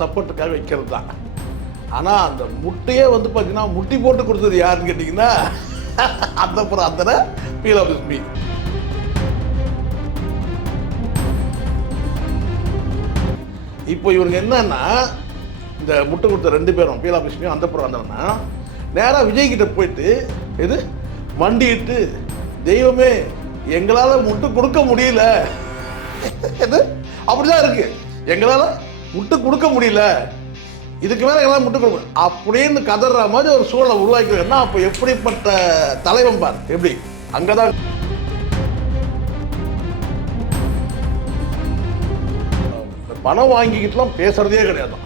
சப்போர்ட்டுக்காக வைக்கிறது தான். ஆனால் அந்த முட்டையே வந்து பார்த்தீங்கன்னா முட்டி போட்டு கொடுத்தது யாருன்னு கேட்டிங்கன்னா அந்த பிரார்த்தனை பீல் ஆஃப் மீ. இப்போ இவங்க என்னன்னா இந்த முட்டை கொடுத்த 2 பேரும் பீல் ஆஃப் மீ அந்த பிரார்த்தனைனா நேராக விஜய்கிட்ட போயிட்டு இது மண்டிட்டு தெய்வமே எங்களால் முட்டு கொடுக்க முடியல, இது அப்படிதான் இருக்கு, எங்களால் முட்டு கொடுக்க முடியல, இதுக்கு மேலே எங்களால் முட்டு கொடுக்க அப்படின்னு கதற மாதிரி ஒரு சூழலை உருவாக்கினா அப்போ எப்படிப்பட்ட தலைவன் பார் எப்படி. அங்கதான் பணம் வாங்கிக்கிட்டுலாம் பேசுறதே கிடையாது.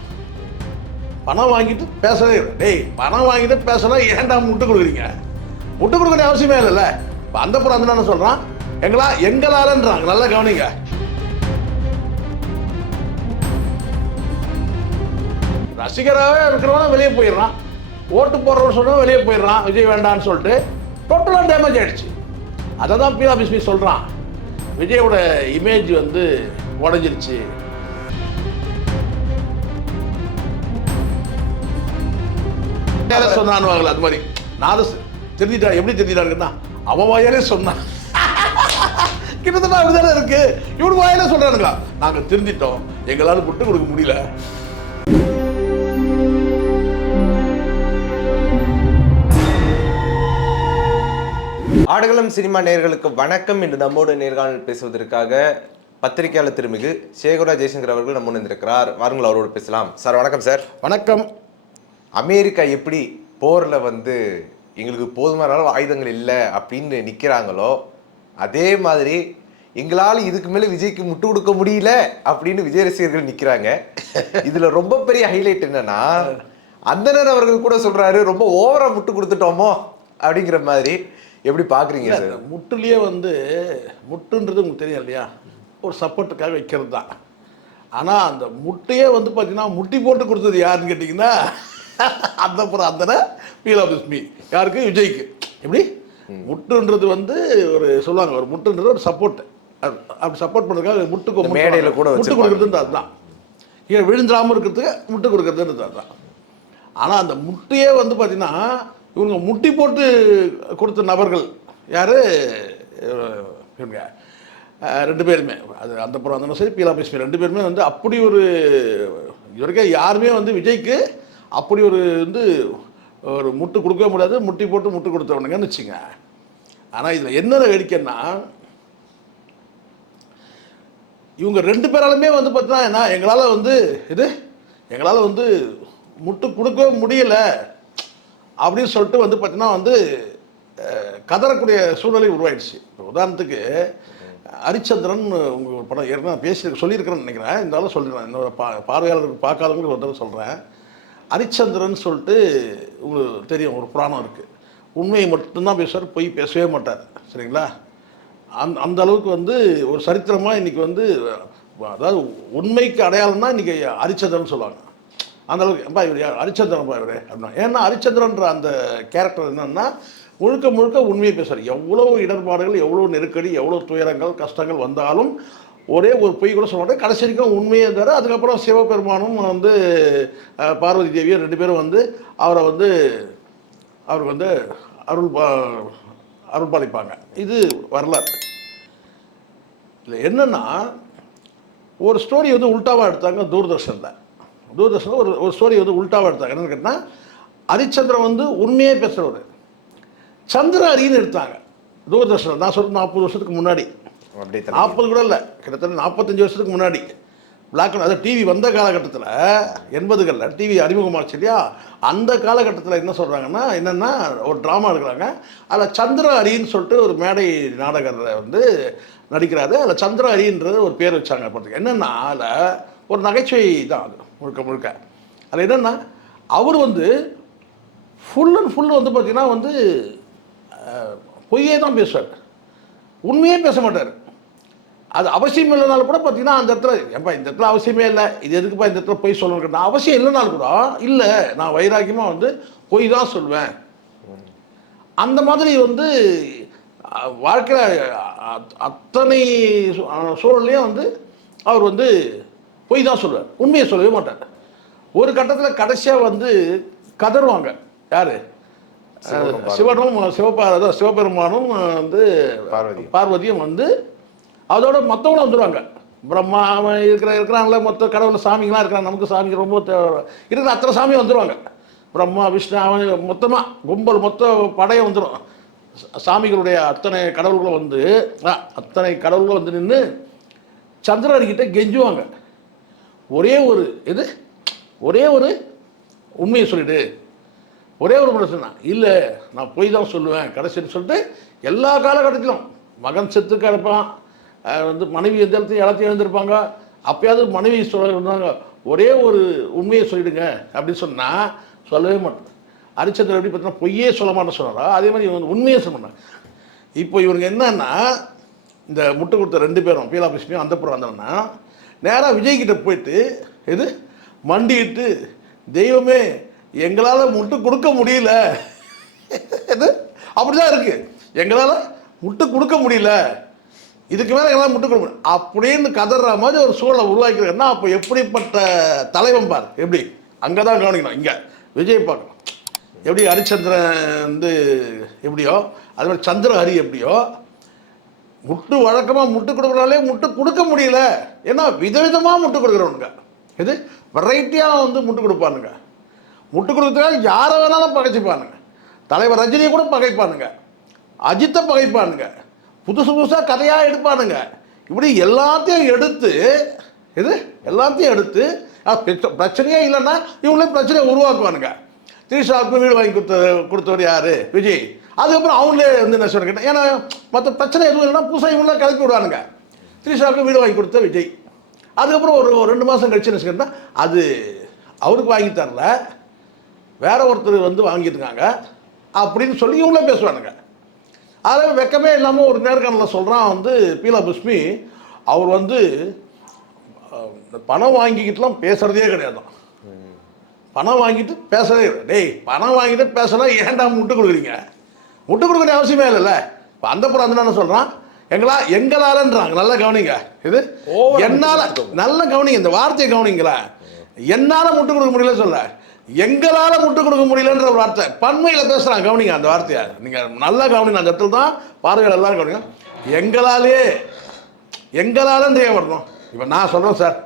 பணம் வாங்கிட்டு பேசுறதே கிடையாது. டேய் பணம் வாங்கிட்டு பேசலாம், ஏன்டா முட்டு கொடுக்குறீங்க? முட்டு கொடுக்குற அவசியமே இல்லைல்ல. இப்போ அந்த புறம் என்ன சொல்றான், எங்களாலன்றாங்க. நல்லா கவனிங்க. ரசிகராகவே இருக்கிறவன வெளியே போயிடுறான், ஓட்டு போடுறவன் சொன்னா வெளியே போயிடுறான், விஜய் வேண்டான்னு சொல்லிட்டு டோட்டலாக டேமேஜ் ஆயிடுச்சு. அதை தான் பீலா பிஸ்மி சொல்கிறான், விஜயோட இமேஜ் வந்து உடஞ்சிருச்சு. சொன்னானுவாங்களே அது மாதிரி நான் தெரிஞ்சிட்டா. எப்படி தெரிஞ்சிட்டாருன்னா அவன் வாயாலே சொன்னான். கிட்டத்தட்ட அப்படிதானே இருக்கு. இவனுக்கு வாயிலே சொல்றானுங்களா, நாங்கள் தெரிஞ்சிட்டோம், எங்களால் புட்டு கொடுக்க முடியல. ஆடுகளம் சினிமா நேயர்களுக்கு வணக்கம். இன்று நம்மோடு நேர்காணல் பேசுவதற்காக பத்திரிகையாளர் திருமிகு சேகரா ஜெய்சங்கர் அவர்கள் நம்ம வந்திருக்கிறார். வாருங்கள் அவரோடு பேசலாம். சார் வணக்கம். சார் வணக்கம். அமெரிக்கா எப்படி போரில் வந்து எங்களுக்கு போதுமான அளவு ஆயுதங்கள் இல்லை அப்படின்னு நிற்கிறாங்களோ, அதே மாதிரி எங்களால் இதுக்கு மேலே விஜய்க்கு முட்டு கொடுக்க முடியல அப்படின்னு விஜய் ரசிகர்கள் நிற்கிறாங்க. இதில் ரொம்ப பெரிய ஹைலைட் என்னன்னா, அந்தனர் அவர்கள் கூட சொல்கிறாரு ரொம்ப ஓவராக முட்டு கொடுத்துட்டோமோ அப்படிங்கிற மாதிரி. எப்படி பார்க்குறீங்க சார்? முட்டுலேயே வந்து முட்டுன்றது உங்களுக்கு தெரியும் இல்லையா, ஒரு சப்போர்ட்டுக்காக வைக்கிறது தான். ஆனால் அந்த முட்டையே வந்து பார்த்தீங்கன்னா முட்டி போட்டு கொடுத்தது யாருன்னு கேட்டிங்கன்னா அந்த பிரார்த்தனை பீல் ஆஃப் மீ. யாருக்கு? விஜய்க்கு. எப்படி முட்டுன்றது வந்து ஒரு சொல்லுவாங்க, ஒரு முட்டுன்றது ஒரு சப்போர்ட். அப்படி சப்போர்ட் பண்ணுறதுக்காக முட்டுக்கு மேடையில் கூட முட்டு கொடுக்குறதுன்றது அதுதான். ஏன் விழுந்துடாமல் இருக்கிறதுக்கு முட்டு கொடுக்குறதுன்றது அதுதான். ஆனால் அந்த முட்டையே வந்து பார்த்தீங்கன்னா இவங்க முட்டி போட்டு கொடுத்த நபர்கள் யார்? இவங்க 2 பேருமே, அது அந்த புறம் சரி பீலா பிஸ்மி 2 பேருமே வந்து அப்படி ஒரு இது வரைக்கும் யாருமே வந்து விஜய்க்கு அப்படி ஒரு வந்து ஒரு முட்டு கொடுக்கவே முடியாது, முட்டி போட்டு முட்டு கொடுத்தவனுங்கன்னு வச்சுங்க. ஆனால் இதில் என்ன வேடிக்கைன்னா, இவங்க 2 பேராலுமே வந்து பார்த்தீங்கன்னா எங்களால் வந்து எங்களால் வந்து முட்டு கொடுக்கவே முடியலை அப்படின்னு சொல்லிட்டு வந்து பார்த்தீங்கன்னா வந்து கதறக்கூடிய சூழ்நிலை உருவாயிடுச்சு. இப்போ உதாரணத்துக்கு ஹரிச்சந்திரன் உங்கள் ஒரு படம் ஏற்கனவே சொல்லியிருக்கிறேன்னு நினைக்கிறேன், இருந்தாலும் சொல்லிடுறேன், இன்னொரு பார்வையாளருக்கு பார்க்காதவங்களுக்கு ஒரு தடவை சொல்கிறேன். ஹரிச்சந்திரன் சொல்லிட்டு உங்களுக்கு தெரியும், ஒரு புராணம் இருக்குது. உண்மையை மட்டும்தான் பேசுவார், பொய் பேசவே மாட்டார். சரிங்களா? அந்த அளவுக்கு வந்து ஒரு சரித்திரமாக இன்றைக்கி வந்து, அதாவது உண்மைக்கு அடையாளம் தான் இன்றைக்கி ஹரிச்சந்திரன் சொல்லுவாங்க. அந்த அளவுக்கு அப்பா இவர் யார்? ஹரிச்சந்திரன் இவர் அப்படின்னா. ஏன்னா ஹரிச்சந்திரன்ற அந்த கேரக்டர் என்னன்னா முழுக்க முழுக்க உண்மையை பேசுவார். எவ்வளோ இடர்பாடுகள், எவ்வளோ நெருக்கடி, எவ்வளோ துயரங்கள், கஷ்டங்கள் வந்தாலும் ஒரே ஒரு பொய் கூட சொல்ல மாட்டேன். கடைசி வரைக்கும் உண்மையே இருந்தார். அதுக்கப்புறம் சிவபெருமானும் வந்து பார்வதி தேவியும் 2 பேரும் வந்து அவரை வந்து அவருக்கு வந்து அருள் பாலிப்பாங்க. இது வரலாறு. இல்லை என்னன்னா, ஒரு ஸ்டோரி வந்து உல்டாவாக எடுத்தாங்க தூர்தர்ஷனில். ஒரு ஸ்டோரி வந்து உல்டாவாக எடுத்தாங்க. என்னன்னு கேட்டால், ஹரிச்சந்திரன் வந்து உண்மையே பேசுகிறவர், சந்திர ஹரின்னு எடுத்தாங்க தூர்தர்ஷனில். நான் சொல்கிறேன் 40 வருஷத்துக்கு முன்னாடி, 40 கூட இல்லை, கிட்டத்தட்ட 45 வருஷத்துக்கு முன்னாடி. பிளாக் அண்ட் அதாவது டிவி வந்த காலகட்டத்தில் 80களில் டிவி அறிமுகமாச்சு இல்லையா, அந்த காலகட்டத்தில் என்ன சொல்கிறாங்கன்னா, என்னென்னா ஒரு ட்ராமா எடுக்கிறாங்க. அதில் சந்திர ஹரின்னு சொல்லிட்டு ஒரு மேடை நாடகத்தை வந்து நடிக்கிறாரு. அதில் சந்திர ஹரின்றது ஒரு பேர் வச்சாங்க. பார்த்துக்க என்னென்னா, அதில் ஒரு நகைச்சுவை தான் அது முழுக்க முழுக்க. அதில் என்னென்னா, அவர் வந்து ஃபுல் அண்ட் ஃபுல் வந்து பார்த்திங்கன்னா வந்து பொய்யே தான் பேசுவார், உண்மையே பேச மாட்டார். அது அவசியம் இல்லைனாலும் கூட பார்த்தீங்கன்னா அந்த இடத்துல ஏன்பா இந்த இடத்துல அவசியமே இல்லை, இது எதுக்குப்பா இந்த இடத்துல பொய் சொல்லணும், அவசியம் இல்லைனாலும் கூட இல்லை நான் வைராக்கியமாக வந்து பொய் தான் சொல்வேன். அந்த மாதிரி வந்து வாழ்க்கையில் அத்தனை சூழல்லையும் வந்து அவர் வந்து பொய் தான் சொல்வார், உண்மையை சொல்லவே மாட்டார். ஒரு கட்டத்தில் கடைசியாக வந்து கதறுவாங்க. யார்? சிவனும் சிவபெருமானும் வந்து பார்வதியும் வந்து அதோட மற்றவங்களும் வந்துடுவாங்க. பிரம்மா அவன் இருக்கிறாங்களே மொத்த கடவுள் சாமிங்களாம் இருக்கிறாங்க. நமக்கு சாமிக்கு ரொம்ப இருக்கிற அத்தனை சாமி வந்துடுவாங்க. பிரம்மா விஷ்ணு அவன் மொத்தமாக கும்பல் மொத்த படையை வந்துடும். சாமிகளுடைய அத்தனை கடவுள்களும் வந்து நின்று சந்திரன்கிட்ட கெஞ்சுவாங்க. ஒரே ஒரு உண்மையை சொல்லிட்டு ஒரே ஒரு முறை சொன்னான், இல்லை நான் போய் தான் சொல்லுவேன் கடைசின்னு சொல்லிட்டு எல்லா காலகட்டத்திலும் மகன் செத்து கிடப்பான், வந்து மனைவி எந்த இடத்தையும் எல்லாத்தையும் எழுந்திருப்பாங்க. அப்பயாவது மனைவி சொல்லிருந்தாங்க, ஒரே ஒரு உண்மையை சொல்லிடுங்க அப்படின்னு சொன்னால் சொல்லவே மாட்டேன். ஹரிச்சந்திரன் எப்படி பார்த்தீங்கன்னா பொய்யே சொல்ல மாட்டேன்னு சொன்னாரோ அதே மாதிரி இவங்க உண்மையே சொல்ல மாட்டாங்க. இப்போ இவங்க என்னன்னா இந்த முட்டை கொடுத்த 2 பேரும் பீலா பிஸ்மியும் அந்தப்புறம் வந்தோம்னா நேராக விஜய்கிட்ட போயிட்டு மண்டிட்டு, தெய்வமே எங்களால் முட்டு கொடுக்க முடியல, அப்படிதான் இருக்கு, எங்களால் முட்டு கொடுக்க முடியல, இதுக்கு மேலே எங்களால் முட்டு கொடுக்க முடியல அப்படின்னு கதற மாதிரி ஒரு சூழலை உருவாக்கிருக்கா. அப்போ எப்படிப்பட்ட தலைவன் பார். எப்படி அங்கே தான் கவனிக்கணும். இங்கே விஜய் பார்க்கணும். எப்படி ஹரிச்சந்திரன் வந்து எப்படியோ அது மாதிரி சந்திரஹரி எப்படியோ முட்டு வழக்கமாக முட்டு கொடுக்குறாலே முட்டு கொடுக்க முடியல. ஏன்னா விதவிதமாக முட்டு கொடுக்குறவனுங்க, இது வெரைட்டியாக வந்து முட்டு கொடுப்பானுங்க. முட்டு கொடுக்குறதுக்காக யாரை வேணாலும் பகைச்சிப்பானுங்க. தலைவர் ரஜினியை கூட பகைப்பானுங்க, அஜித்தை பகைப்பானுங்க, புதுசாக கதையாக எடுப்பானுங்க. இப்படி எல்லாத்தையும் எடுத்து பிரச்சனையே இல்லைன்னா இவங்களே பிரச்சனையை உருவாக்குவானுங்க. திரிஷாவுக்கு வீடு வாங்கி கொடுத்தவர் யார்? விஜய். அதுக்கப்புறம் அவங்களே வந்து என்ன சொல்ல, ஏன்னா மற்ற பிரச்சனை எதுவும் இல்லைன்னா புதுசாக இவங்களாம் கிளப்பி விடுவானுங்க. திரிஷாவுக்கு வீடு வாங்கி கொடுத்த விஜய். அதுக்கப்புறம் ஒரு 2 மாதம் கழிச்சு என்ன சொன்னால் அது அவருக்கு வாங்கி தரல, வேற ஒருத்தர் வந்து வாங்கியிருக்காங்க அப்படின்னு சொல்லி இவங்களே பேசுவானுங்க. அதில் வெக்கமே இல்லாமல் ஒரு நேர்காணலில் சொல்கிறான் வந்து பீலா பிஸ்மி, அவர் வந்து பணம் வாங்கிக்கிட்டுலாம் பேசுகிறதே கிடையாது. பணம் வாங்கிட்டு பேசுகிறதே கிடையாது. டேய், பணம் வாங்கிட்டு பேசலாம், ஏன்டா முட்டு கொடுக்குறீங்க? முட்டு கொடுக்குற அவசியமே இல்லைல்ல. இப்போ அந்தப்புறம் அந்த என்ன சொல்கிறான், எங்களாலன்றாங்க. நல்லா கவனிங்க, இது என்னால் நல்லா கவனிங்க, இந்த வார்த்தையை கவனிங்களா. என்னால் முட்டு கொடுக்க முடியல சொல்ல, எங்களால் முட்டு கொடுக்க முடியலன்ற ஒரு வார்த்தை பன்மையில் பேசுகிறாங்க. கவனிங்க அந்த வார்த்தையை, நீங்கள் நல்லா கவனிங்க. அந்த இடத்துல தான் பார்வைகள் எல்லாரும் கவனிங்க. எங்களாலன்றே வரணும். இப்போ நான் சொல்கிறேன் சார்,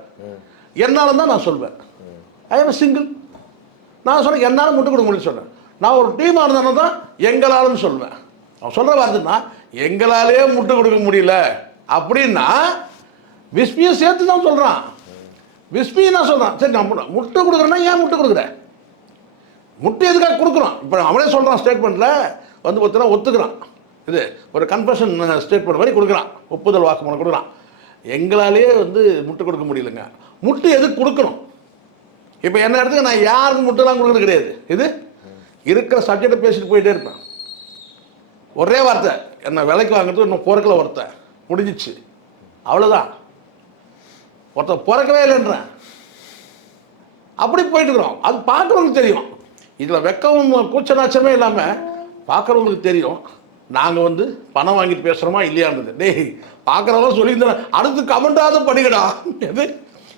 என்னால் தான் நான் சொல்வேன். I am single. நான் சொல்கிறேன் என்னால் முட்டு கொடுக்க முடியும்னு சொன்னேன். நான் ஒரு டீமாக இருந்தாலும் தான் எங்களாலும் சொல்வேன். அவன் சொல்கிற வார்த்தைன்னா எங்களாலே முட்டு கொடுக்க முடியல அப்படின்னா விஸ்மியை சேர்த்து தான் சொல்கிறான். விஸ்மி என்ன சொல்கிறான், சரி நான் முட்டு கொடுக்குறேன்னா ஏன் முட்டு கொடுக்குறேன்? முட்டு எதுக்காக கொடுக்குறான்? இப்போ அவனே சொல்கிறான் ஸ்டேட்மெண்ட்டில் வந்து பார்த்தீங்கன்னா ஒத்துக்கிறான். இது ஒரு கன்ஃபெஷன் ஸ்டேட்மெண்ட் மாதிரி கொடுக்குறான், ஒப்புதல் வாக்குமூலம் கொடுக்குறான். எங்களாலே வந்து முட்டு கொடுக்க முடியலங்க. முட்டு எதுக்கு கொடுக்கணும்? இப்போ என்ன இடத்துக்கு நான் யாருக்கும் முட்டுலாம் கொடுக்குறது கிடையாது. இது இருக்கிற சப்ஜெக்டை பேசிட்டு போயிட்டே இருப்பேன். ஒரே வார்த்தை, என்ன விலைக்கு வாங்குறது இன்னும் பிறக்கல, ஒருத்தன் முடிஞ்சிச்சு, அவ்வளோதான். ஒருத்தன் பிறக்கவே இல்லைன்றேன். அப்படி போயிட்டு இருக்கிறோம். அது பார்க்குறவங்களுக்கு தெரியும். இதில் வெக்கவும் கூச்சநாச்சமே இல்லாமல் பார்க்குறவங்களுக்கு தெரியும் நாங்கள் வந்து பணம் வாங்கிட்டு பேசுகிறோமா இல்லையான்றது. டேய், பார்க்குறவங்க சொல்லியிருந்தேன், அடுத்து கமெண்டாவது படிக்கடா. எது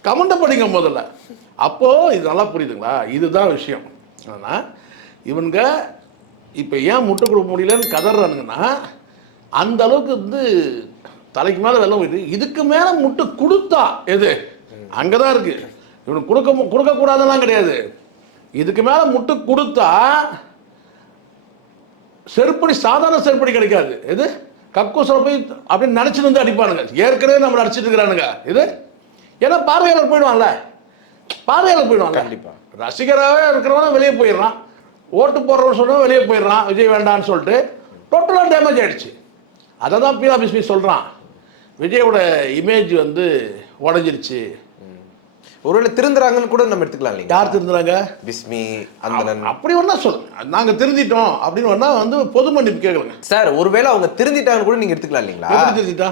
கமெண்ட்டை படிங்க முதல்ல. அப்போது இது நல்லா புரியுதுங்களா? இதுதான் விஷயம். ஆனால் இவங்க இப்போ ஏன் முட்டு கொடுக்க முடியலன்னு கதறானுங்கன்னா அந்த அளவுக்கு வந்து தலைக்கு மேலே வெள்ளம் போயிட்டு இதுக்கு மேலே முட்டு கொடுத்தா எது அங்கே தான் இருக்குது. இவனுக்கு கொடுக்கக்கூடாதெல்லாம் கிடையாது. இதுக்கு மேலே முட்டு கொடுத்தா செருப்படி, சாதாரண செருப்படி கிடைக்காது. எது கக்கூசில் போய் அப்படின்னு நினச்சிட்டு வந்து அடிப்பானுங்க. ஏற்கனவே நம்மளை அடிச்சிட்டு இருக்கிறானுங்க. இது ஏன்னா பார்வையாளர் போயிடுவான்ல, பார்வையாளர் போயிடுவாங்க. கண்டிப்பாக ரசிகராகவே இருக்கிறவன வெளியே போயிடுறான், ஓட்டு போடுறவன் சொன்னால் வெளியே போயிடுறான், விஜய் வேண்டான்னு சொல்லிட்டு டோட்டலாக டேமேஜ் ஆகிடுச்சு. அதை தான் பீலா பிஸ்மி சொல்கிறான், விஜயோட இமேஜ் வந்து உடஞ்சிருச்சு. ஒருவேளை திருந்துறாங்கன்னு கூட நம்ம எடுத்துக்கலாம் இல்லைங்க. யார் திருந்துறாங்க? பிஸ்மி அந்தணன் அப்படி ஒன்றா சொல்லுங்க. நாங்கள் திருந்திட்டோம் அப்படின்னு ஒன்றா வந்து பொது மன்னிப்பு கேட்கலங்க சார். ஒருவேளை அவங்க திருந்திட்டாங்கன்னு கூட நீங்கள் எடுத்துக்கலாம் இல்லைங்களா? திருந்திட்டா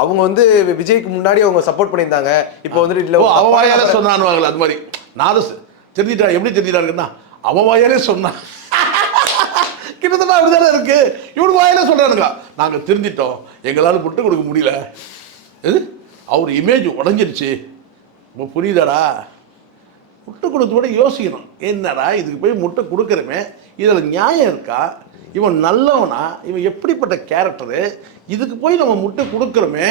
அவங்க வந்து விஜய்க்கு முன்னாடி அவங்க சப்போர்ட் பண்ணியிருந்தாங்க, இப்போ வந்துட்டு இல்லை அவன் வாயாலே சொன்னானுவாங்களே அது மாதிரி. நான் திருந்திட்டா எப்படி திருந்திட்டாங்கன்னா அவன் வாயாலே சொன்னான். கிட்டத்தட்ட அப்படிதானே இருக்கு. இவனுக்கு வாயிலே சொல்றானுங்க, நாங்கள் திருந்திட்டோம், எங்களால் முட்டு கொடுக்க முடியல, இது அவர் இமேஜ் உடஞ்சிருச்சு. இப்போ புரியுதாடா? முட்டை கொடுத்து கூட யோசிக்கணும், என்னடா இதுக்கு போய் முட்டை கொடுக்குறமே, இதில் நியாயம் இருக்கா, இவன் நல்லவனா, இவன் எப்படிப்பட்ட கேரக்டரு, இதுக்கு போய் நம்ம முட்டை கொடுக்குறோமே,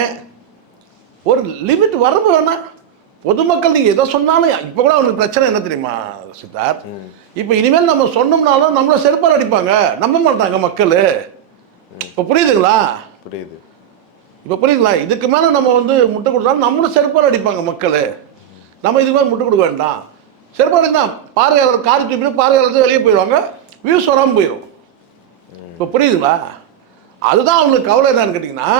ஒரு லிமிட் வரம்பு வேணாம். பொதுமக்கள் நீங்கள் எதை சொன்னாலும், இப்போ கூட அவனுக்கு பிரச்சனை என்ன தெரியுமா சித்தார்த், இப்போ இனிமேல் நம்ம சொன்னோம்னாலும் நம்மளை செருப்பால் அடிப்பாங்க, நம்ப மாட்டாங்க மக்கள். இப்போ புரியுதுங்களா? புரியுது. இப்போ புரியுதுங்களா? இதுக்கு மேலே நம்ம வந்து முட்டை கொடுத்தாலும் நம்மளும் செருப்பால் அடிப்பாங்க மக்கள். நம்ம இதுக்கு மேலே முட்டை கொடுக்க வேண்டாம். செருப்பால் தான் பார்வையாளர் காரி தூப்பிட்டு பார்வையாளர் வெளியே போயிடுவாங்க, வியூஸ் வராமல் போயிடும். இப்போ புரியுதுங்களா? அதுதான் அவங்களுக்கு கவலை என்னன்னு கேட்டிங்கன்னா,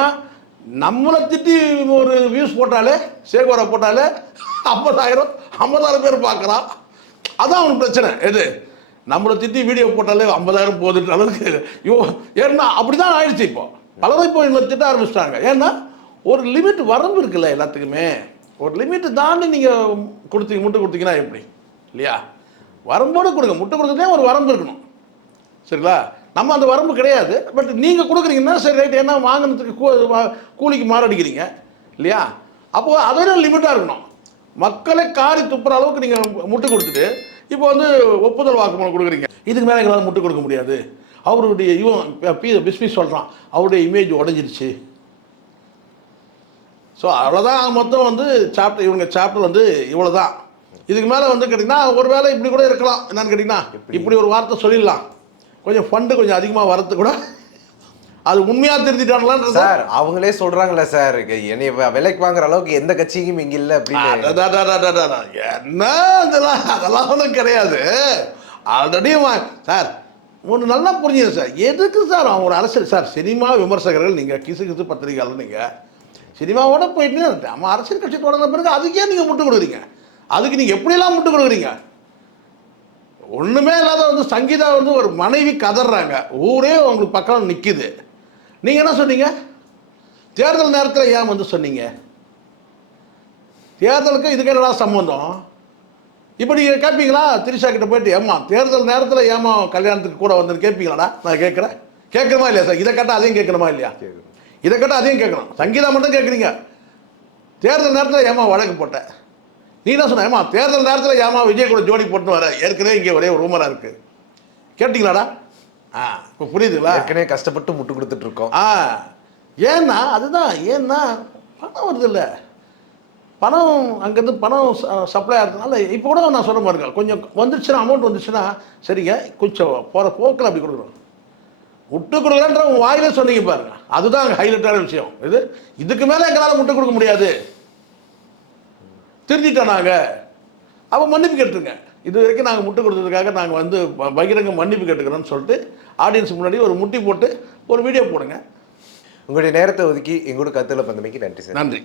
நம்மளை திட்டி ஒரு வியூஸ் போட்டாலே, சேகோரா போட்டாலே 50,000 பேர் பார்க்குறான். அதான் அவனுக்கு பிரச்சனை. எது நம்மளை திட்டி வீடியோ போட்டாலே 50,000 போகுதுன்ற அளவுக்கு ஏன்னா அப்படி தான் ஆயிடுச்சு. இப்போ பலரும் இப்போ இவங்களை திட்ட ஆரம்பிச்சிட்டாங்க. ஏன்னா ஒரு லிமிட் வரம்பு இருக்குல்ல எல்லாத்துக்குமே. ஒரு லிமிட்டு தாண்டி நீங்கள் முட்டை கொடுத்தீங்கன்னா எப்படி இல்லையா? வரம்போடு கொடுங்க. முட்டை கொடுக்குறதே ஒரு வரம்பு இருக்கணும், சரிங்களா? நம்ம அந்த வரம்பு கிடையாது. பட் நீங்கள் கொடுக்குறீங்கன்னா சரி ரைட், ஏன்னா வாங்கினதுக்கு கூலிக்கு மாரடிக்கிறீங்க இல்லையா? அப்போது அதோட லிமிட்டாக இருக்கணும். மக்களை காரி துப்புற அளவுக்கு நீங்கள் முட்டை கொடுத்துட்டு இப்போ வந்து ஒப்புதல் வாக்குமூலம் கொடுக்குறீங்க, இதுக்கு மேலே எங்களால் முட்டை கொடுக்க முடியாது, அவருடைய பிஸ்மிஸ் சொல்கிறான், அவருடைய இமேஜ் உடஞ்சிருச்சு. ஸோ அவ்வளோதான் மொத்தம் வந்து சாப்டர். இவங்க சாப்டர் வந்து இவ்வளோ தான். இதுக்கு மேலே வந்து கேட்டிங்கன்னா ஒரு வேளை இப்படி கூட இருக்கலாம். என்னன்னு கேட்டிங்கன்னா இப்படி ஒரு வார்த்தை சொல்லிடலாம், கொஞ்சம் ஃபண்டு கொஞ்சம் அதிகமாக வரது கூட. அது உண்மையாக தெரிஞ்சுட்டாங்களா சார்? அவங்களே சொல்கிறாங்களே சார், என்னை விலைக்கு வாங்குற அளவுக்கு எந்த கட்சியும் இங்கே இல்லை அப்படின்னு. என்ன அதெல்லாம் ஒன்றும் கிடையாது. ஆல்ரெடி சார் ஒன்று நல்லா புரிஞ்சுது சார். எதுக்கு சார் அவங்க ஒரு அரசியல் சார், சினிமா விமர்சகர்கள் நீங்கள் கிசு பத்திரிகையாளர், நீங்கள் சினிமாவோட போயிட்டு நம்ம அரசியல் கட்சி தொடங்கின பிறகு அதுக்கே நீங்கள் முட்டு கொடுக்குறீங்க. அதுக்கு நீங்கள் எப்படியெல்லாம் முட்டு கொடுக்குறீங்க? ஒன்றுமே இல்லாத வந்து சங்கீதா வந்து ஒரு மனைவி கதறாங்க, ஊரே உங்களுக்கு பக்கம் நிற்கிது. நீங்கள் என்ன சொன்னீங்க? தேர்தல் நேரத்தில் ஏன் வந்து சொன்னீங்க? தேர்தலுக்கு இதுக்கு என்னடா சம்பந்தம்? இப்போ நீங்கள் கேட்பீங்களா திரிஷா கிட்ட போயிட்டு, ஏம்மா தேர்தல் நேரத்தில் ஏமா கல்யாணத்துக்கு கூட வந்து கேட்பீங்களாடா? நான் கேட்குறேன். கேட்கணுமா இல்லையா சார்? இதை கேட்டால் அதையும் கேட்கணுமா இல்லையா? இதை கேட்டால் அதையும் கேட்கணும். சங்கீதா மட்டும் கேட்குறீங்க. தேர்தல் நேரத்தில் ஏமா வழக்கு போட்டேன்? நீ என்ன சொன்ன? ஏமா தேர்தல் நேரத்தில் ஏமா விஜய் கூட ஜோடி போட்டுன்னு வர, ஏற்கனவே இங்கே ஒரே ரூமராக இருக்குது. கேட்டிங்களாடா? இப்போ புரியுதுங்களா? ஏற்கனவே கஷ்டப்பட்டு முட்டு கொடுத்துட்டு இருக்கோம். ஏன்னா அதுதான், ஏன்னா பணம் வருது இல்லை, பணம் அங்கேருந்து பணம் சப்ளை ஆகிறதுனால. இப்போ கூட நான் சொல்ல பாருங்க, கொஞ்சம் வந்துச்சுன்னா அமௌண்ட் வந்துச்சுன்னா சரிங்க, கொஞ்சம் போகிற போக்கில் அப்படி கொடுக்குறோம். முட்டு கொடுக்கலன்ற உங்கள் வாயிலே சொன்னீங்க பாருங்க, அதுதான் அங்கே ஹைலைட்டான விஷயம். இதுக்கு மேலே எங்களால் முட்டு கொடுக்க முடியாது, திருந்திட்டோம் நாங்கள், அப்போ மன்னிப்பு கேட்டுருங்க. இது வரைக்கும் நாங்கள் முட்டு கொடுத்ததுக்காக நாங்கள் வந்து பகிரங்க மன்னிப்பு கேட்டுக்கிறோன்னு சொல்லிட்டு ஆடியன்ஸுக்கு முன்னாடி ஒரு முட்டி போட்டு ஒரு வீடியோ போடுங்க. உங்களுடைய நேரத்தை ஒதுக்கி எங்களோட கருத்துல பந்தமைக்கு நன்றி சார். நன்றி.